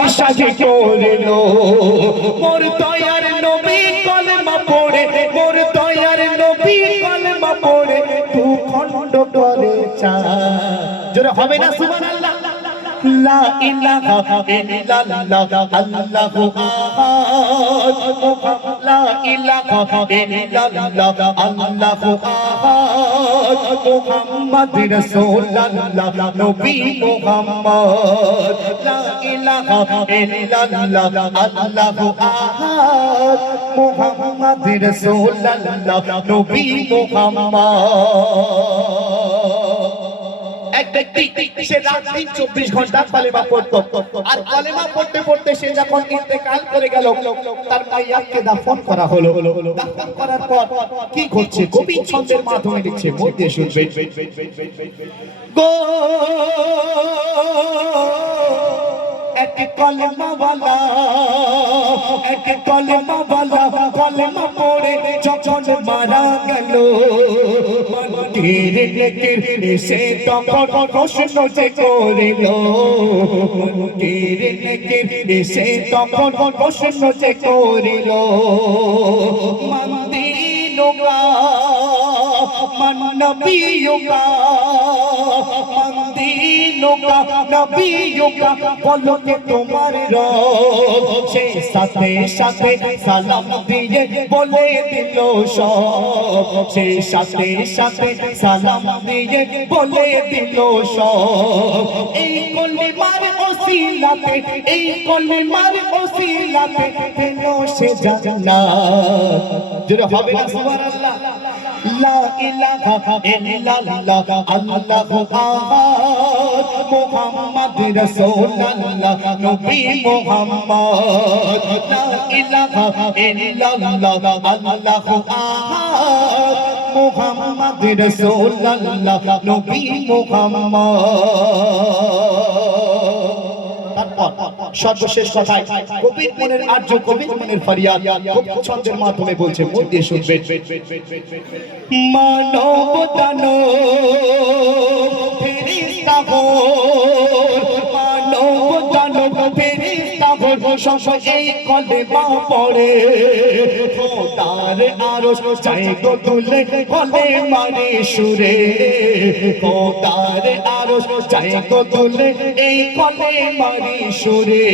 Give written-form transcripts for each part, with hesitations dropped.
বাদশাহী করলো মোর দয়ার নবী কলেমা পড়ে মোর দয়ার নবী কলেমা পড়ে তু খণ্ড করে চা জোরে হবে না সুবহানাল্লাহ লা ইলাহা ইল্লাল্লাহ আল্লাহু আহাদ লা ইলাহা ইল্লাল্লাহ আল্লাহু আহাদ মুহাম্মদ রাসূলুল্লাহ নবী মুহাম্মদ লা ইলাহা ইল্লাল্লাহ আল্লাহু আহাদ মুহাম্মদ রাসূলুল্লাহ নবী মুহাম্মদ এক ব্যক্তি সে রাত দিন 24 ঘন্টা কলেমা পড়তো আর কলেমা পড়তে পড়তে সে যখন ইন্তেকাল করে গেল তার মাইয়াতকে দাফন করা হলো দাফন করার পর কি ঘটছে কবি ছন্দের মাধ্যমে লিখছে মন দিয়ে শুনবে গো এক কলেমা ওয়ালা কলেমা পড়ে যখন মারা গেল মন্দিরে লেকে সে তখন প্রশ্ন যে করিল মন্দিরে লেকে সে তখন প্রশ্ন যে করিল মন্দিরোগা নবীয়োগা মন্দিরোগা নবীয়োগা বলো যে তোমার রব সেই সাথে সাথে সালাম দিয়ে বলে দিল সব সেই সাথে সাথে সালাম দিয়ে বলে দিল সব এই কলিমার ওসিলাতে এই কলিমার ওসিলাতে পেল সে জান্নাত জোরে হবে না সুবহানাল্লাহ লা ইলাহা ইল্লাল্লাহ আল্লাহু আহাদ মুহাম্মদ রাসূলুল্লাহ নবী মুহাম্মদ লা ইলাহা ইল্লাল্লাহ আল্লাহু আহাদ মুহাম্মদ রাসূলুল্লাহ নবী মুহাম্মদ সর্বশেষ কথায় কবির মনের আর্য কবির মনের ফরিয়াদ ছন্দের মাধ্যমে বলছে মন দিয়ে শুনবেন মানব দানব ফেরেশতা হো মানব দানব ফেরেশতা হো সব এই কলেমা পড়ে খোদার আরশ চাই গো তুলে বলে মারে সুরে খোদার আরশ চাই গো তুলে এই কলেমারি সুরে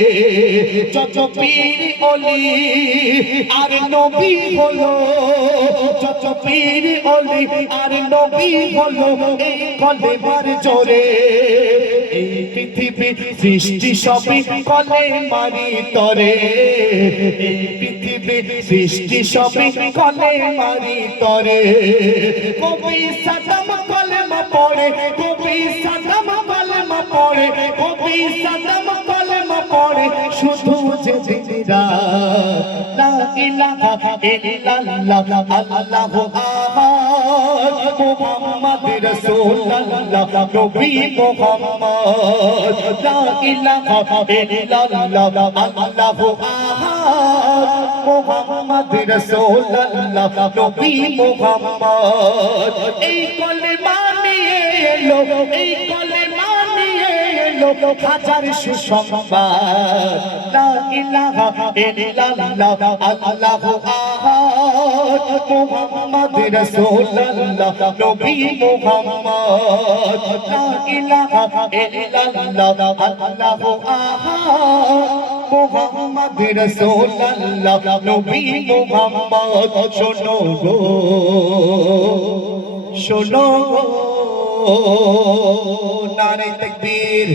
যত পীর ওলি আর নবী হলো যত পীর ওলি আর নবী হলো এই কলেমার জোরে এই পৃথিবী সৃষ্টি সবই কলেমারি তরে এই পৃথিবী সৃষ্টি সবই কলেমারি তরে কবি সাদম কলেমা পড়ে কবি সাদম কলেমা পড়ে কবি সাদম কলেমা পড়ে শুধু যে জিরা লা ইলাহা ইল্লাল্লাহ আল্লাহু আহাদ মুহাম্মদ রাসূলুল্লাহ নবী মুহাম্মদ লা ইলাহা ইল্লাল্লাহ আল্লাহু আহাদ মুহাম্মদ রাসূলুল্লাহ নবী মুহাম্মদ এই কলেমা নিয়ে এলো এই কলেমা নিয়ে এলো হাজার সুসংবাদ লা ইলাহা ইল্লাল্লাহ আল্লাহু আহাদ মুহাম্মদ রাসূলুল্লাহ নবী মুহাম্মদ লা ইলাহা ইল্লাল্লাহ আল্লাহু আহাদ মুহাম্মদ রাসূলুল্লাহ নবী মুহাম্মদ শোনো গো শোনো গো নারে তাকবীর।